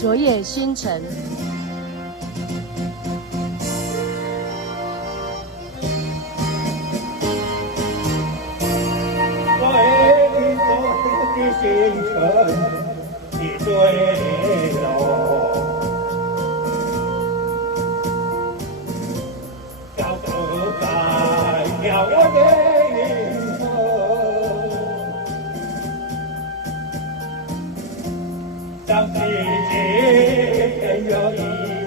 昨夜星辰。星辰的坠落，照不开了我的灵魂，让世界更有遗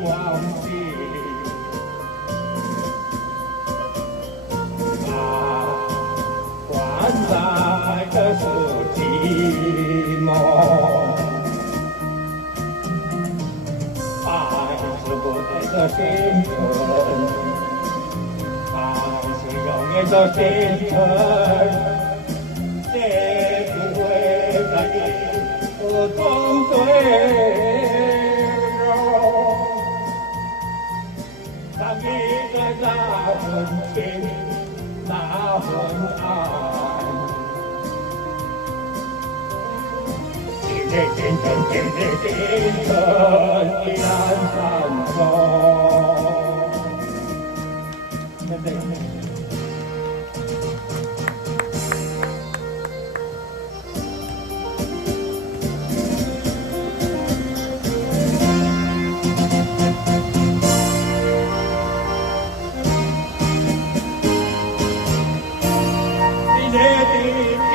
忘性。换来的是寂寞，爱是不变的星辰，爱是永远的星辰，谁不会在你中坠落？当你在那份情，那份爱。天天天依然闪烁。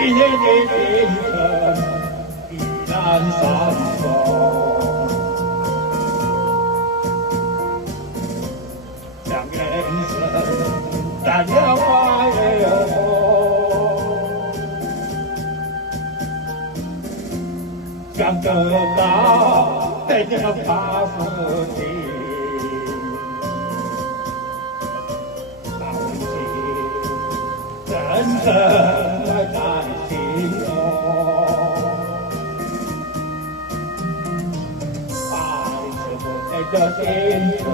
一年的凌晨。闪烁，像人生燃了快乐，像得到变了怕死的，忘记真正爱在心中。的星辰，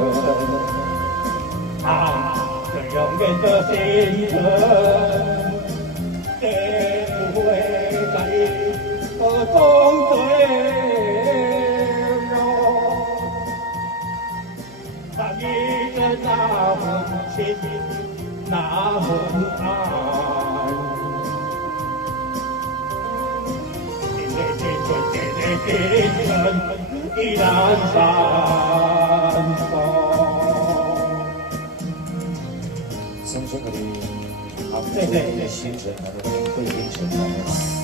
啊，这永远的星辰，谁不会在你中坠落？当你的那份情，那份爱，星辰。依然闪烁。深深的你，好，对对，星辰，会星辰。